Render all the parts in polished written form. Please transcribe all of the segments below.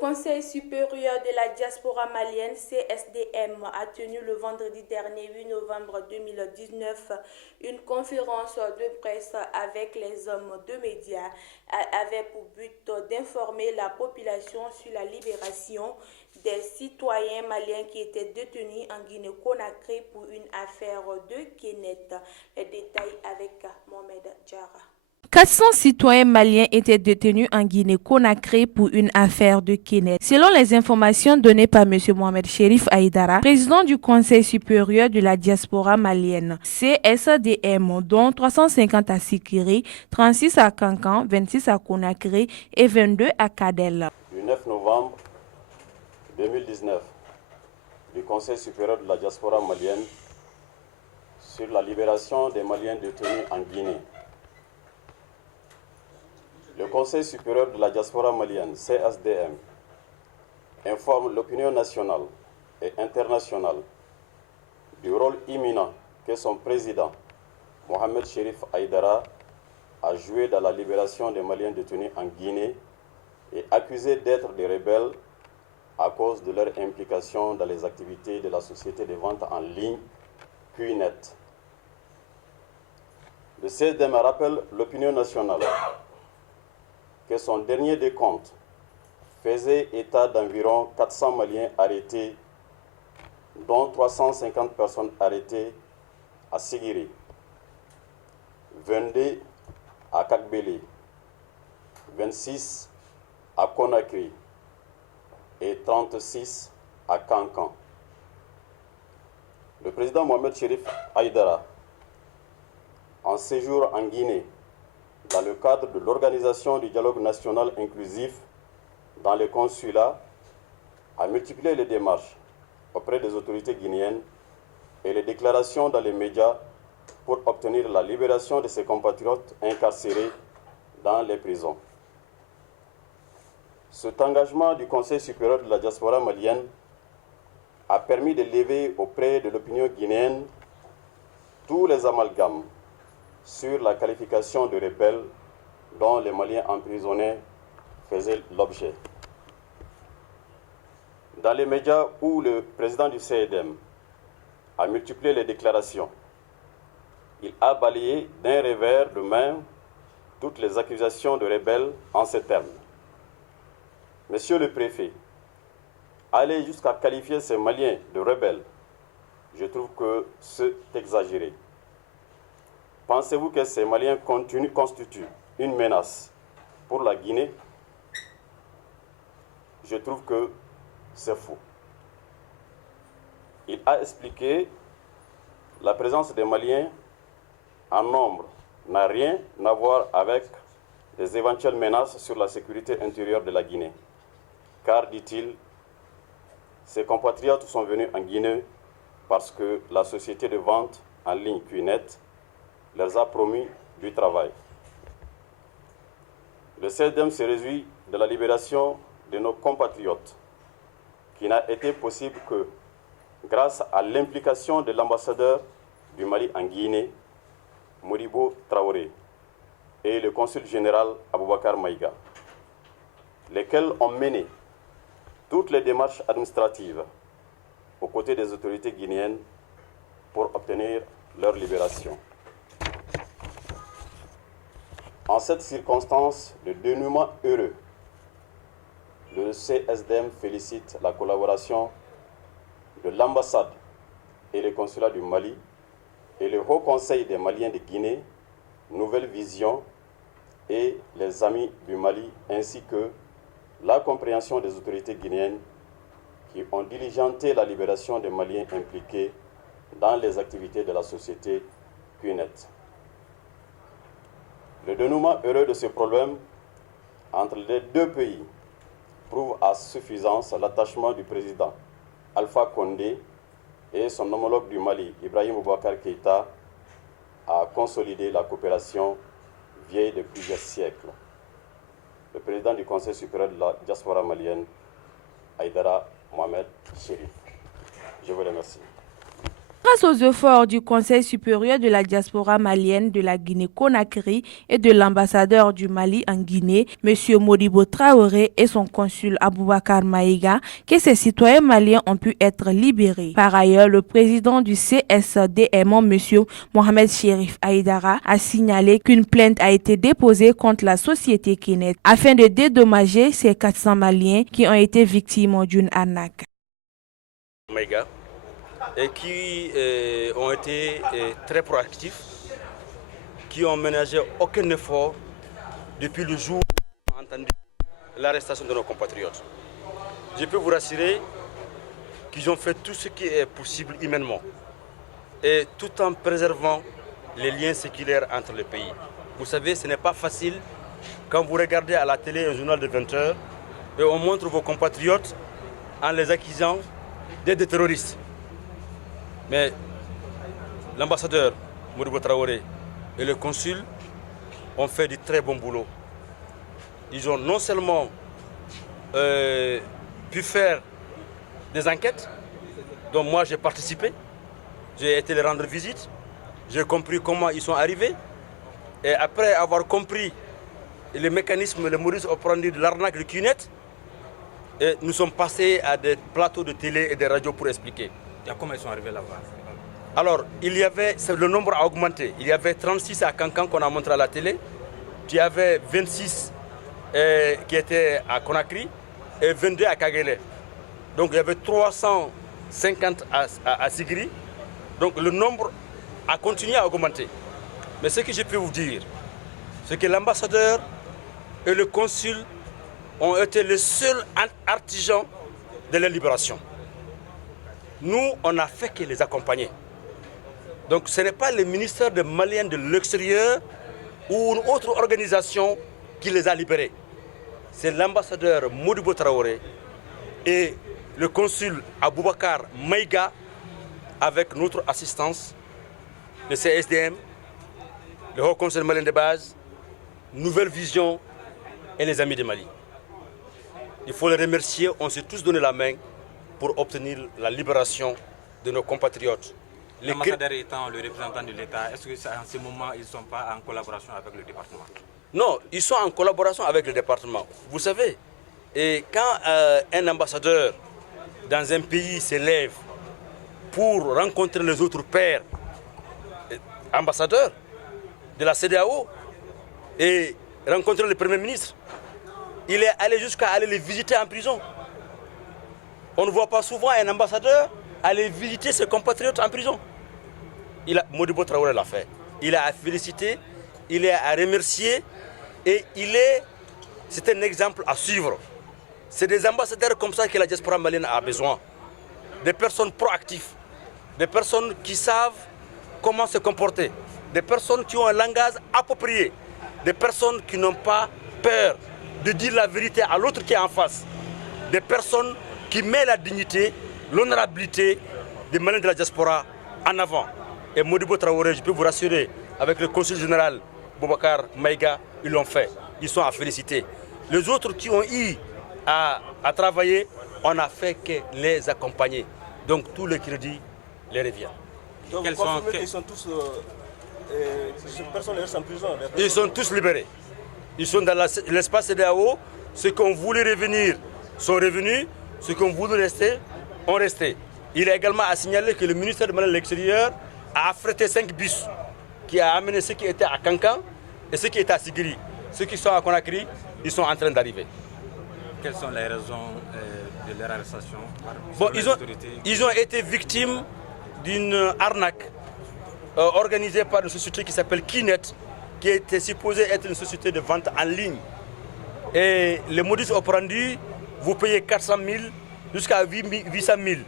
Conseil supérieur de la diaspora malienne, CSDM, a tenu le vendredi dernier 8 novembre 2019 une conférence de presse avec les hommes de médias avait pour but d'informer la population sur la libération des citoyens maliens qui étaient détenus en Guinée-Conakry pour une affaire de Kenneth. Les détails avec Mohamed Diarra. 400 citoyens maliens étaient détenus en Guinée-Conakry pour une affaire de Kenneth. Selon les informations données par M. Mohamed Cherif Aïdara, président du Conseil supérieur de la diaspora malienne, CSDM, dont 350 à Sikiri, 36 à Kankan, 26 à Conakry et 22 à Kadel. Du 9 novembre 2019, du Conseil supérieur de la diaspora malienne sur la libération des Maliens détenus en Guinée. Le Conseil supérieur de la diaspora malienne, CSDM, informe l'opinion nationale et internationale du rôle imminent que son président, Mohamed Cherif Aïdara, a joué dans la libération des Maliens détenus en Guinée et accusés d'être des rebelles à cause de leur implication dans les activités de la société de vente en ligne QNet. Le CSDM rappelle l'opinion nationale que son dernier décompte faisait état d'environ 400 Maliens arrêtés, dont 350 personnes arrêtées à Sigiri, 22 à Kakbeli, 26 à Conakry et 36 à Kankan. Le président Mohamed Cherif Aïdara, en séjour en Guinée, dans le cadre de l'organisation du dialogue national inclusif dans les consulats, a multiplié les démarches auprès des autorités guinéennes et les déclarations dans les médias pour obtenir la libération de ses compatriotes incarcérés dans les prisons. Cet engagement du Conseil supérieur de la diaspora malienne a permis de lever auprès de l'opinion guinéenne tous les amalgames sur la qualification de rebelles dont les Maliens emprisonnés faisaient l'objet. Dans les médias où le président du CSDM a multiplié les déclarations, il a balayé d'un revers de main toutes les accusations de rebelles en ces termes. Monsieur le préfet, aller jusqu'à qualifier ces Maliens de rebelles, je trouve que c'est exagéré. Pensez-vous que ces Maliens constituent une menace pour la Guinée? Je trouve que c'est faux. Il a expliqué que la présence des Maliens en nombre n'a rien à voir avec des éventuelles menaces sur la sécurité intérieure de la Guinée. Car, dit-il, ses compatriotes sont venus en Guinée parce que la société de vente en ligne QNet leur a promis du travail. Le CSDM se réjouit de la libération de nos compatriotes, qui n'a été possible que grâce à l'implication de l'ambassadeur du Mali en Guinée, Modibo Traoré, et le consul général Aboubakar Maïga, lesquels ont mené toutes les démarches administratives aux côtés des autorités guinéennes pour obtenir leur libération. En cette circonstance de dénouement heureux, le CSDM félicite la collaboration de l'ambassade et le consulat du Mali et le Haut Conseil des Maliens de Guinée, Nouvelle Vision et les Amis du Mali, ainsi que la compréhension des autorités guinéennes qui ont diligenté la libération des Maliens impliqués dans les activités de la société QNet. Le dénouement heureux de ce problème entre les deux pays prouve à suffisance l'attachement du président Alpha Condé et son homologue du Mali, Ibrahim Boubacar Keïta, à consolider la coopération vieille de plusieurs siècles. Le président du Conseil supérieur de la diaspora malienne, Aïdara Mohamed Cherif. Je vous remercie. Grâce aux efforts du Conseil supérieur de la diaspora malienne de la Guinée-Conakry et de l'ambassadeur du Mali en Guinée, M. Modibo Traoré et son consul Aboubakar Maïga, que ces citoyens maliens ont pu être libérés. Par ailleurs, le président du CSDM, M. Mohamed Cherif Aïdara, a signalé qu'une plainte a été déposée contre la société Kinet afin de dédommager ces 400 Maliens qui ont été victimes d'une arnaque. Et qui ont été très proactifs, qui ont ménagé aucun effort depuis le jour où on a entendu l'arrestation de nos compatriotes. Je peux vous rassurer qu'ils ont fait tout ce qui est possible humainement, et tout en préservant les liens séculaires entre les pays. Vous savez, ce n'est pas facile quand vous regardez à la télé un journal de 20 heures et on montre vos compatriotes en les accusant d'être des terroristes. Mais l'ambassadeur Modibo Traoré et le consul ont fait du très bon boulot. Ils ont non seulement pu faire des enquêtes, dont moi j'ai participé, j'ai été les rendre visite, j'ai compris comment ils sont arrivés, et après avoir compris les mécanismes, les modus operandi de l'arnaque de Kinet, nous sommes passés à des plateaux de télé et des radios pour expliquer. Comment ils sont arrivés là-bas? Alors, le nombre a augmenté. Il y avait 36 à Cancan qu'on a montré à la télé. Il y avait 26 qui étaient à Conakry et 22 à Kagele. Donc, il y avait 350 à Sigri. Donc, le nombre a continué à augmenter. Mais ce que je peux vous dire, c'est que l'ambassadeur et le consul ont été les seuls artisans de la libération. Nous, on n'a fait que les accompagner. Donc ce n'est pas le ministère de Malien de l'extérieur ou une autre organisation qui les a libérés. C'est l'ambassadeur Modibo Traoré et le consul Aboubakar Maïga avec notre assistance, le CSDM, le Haut Conseil malien de base, Nouvelle Vision et les Amis de Mali. Il faut les remercier, on s'est tous donné la main pour obtenir la libération de nos compatriotes. L'ambassadeur étant le représentant de l'État, est-ce qu'en ce moment, ils ne sont pas en collaboration avec le département? Non, ils sont en collaboration avec le département. Vous savez, et quand un ambassadeur dans un pays s'élève pour rencontrer les autres pairs ambassadeurs de la CEDEAO et rencontrer le Premier ministre, il est allé jusqu'à aller les visiter en prison. On ne voit pas souvent un ambassadeur aller visiter ses compatriotes en prison. Modibo Traoré l'a fait. Il a à féliciter, il est à remercier et c'est un exemple à suivre. C'est des ambassadeurs comme ça que la diaspora malienne a besoin. Des personnes proactives, des personnes qui savent comment se comporter, des personnes qui ont un langage approprié, des personnes qui n'ont pas peur de dire la vérité à l'autre qui est en face, des personnes qui met la dignité, l'honorabilité des Maliens de la diaspora en avant. Et Modibo Traoré, je peux vous rassurer, avec le consul général Boubacar Maïga, ils l'ont fait. Ils sont à féliciter. Les autres qui ont eu à travailler, on n'a fait que les accompagner. Donc tout le crédit les revient. Donc ils sont tous... ces personnes restent en prison? Ils sont tous libérés. Ils sont dans l'espace CEDEAO. Ceux qui ont voulu revenir sont revenus. Ceux qui ont voulu rester ont resté. Il est également à signaler que le ministère de l'extérieur a affrété 5 bus qui a amené ceux qui étaient à Cancan et ceux qui étaient à Sigiri. Ceux qui sont à Conakry, ils sont en train d'arriver. Quelles sont les raisons de leur arrestation? Ils ont été victimes d'une arnaque organisée par une société qui s'appelle Kinet, qui était supposée être une société de vente en ligne. Et le modus operandi, vous payez 400 000 jusqu'à 800 000.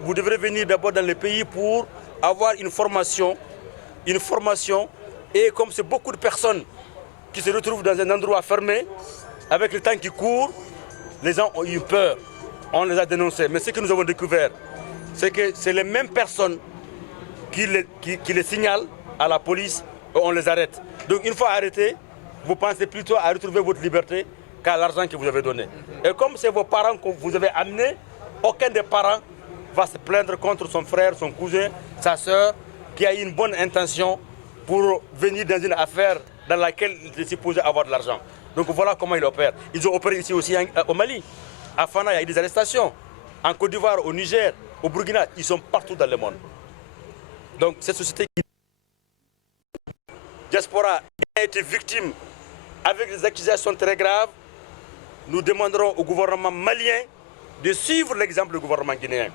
Vous devrez venir d'abord dans le pays pour avoir une formation. Et comme c'est beaucoup de personnes qui se retrouvent dans un endroit fermé, avec le temps qui court, les gens ont eu peur. On les a dénoncés. Mais ce que nous avons découvert, c'est que c'est les mêmes personnes qui les signalent à la police et on les arrête. Donc une fois arrêtés, vous pensez plutôt à retrouver votre liberté qu'à l'argent que vous avez donné. Et comme c'est vos parents que vous avez amenés, aucun des parents va se plaindre contre son frère, son cousin, sa sœur, qui a une bonne intention pour venir dans une affaire dans laquelle il est supposé avoir de l'argent. Donc voilà comment il opère. Ils ont opéré ici aussi au Mali. À Fana, il y a eu des arrestations. En Côte d'Ivoire, au Niger, au Burkina, ils sont partout dans le monde. Donc cette société diaspora a été victime avec des accusations très graves. Nous demanderons au gouvernement malien de suivre l'exemple du gouvernement guinéen.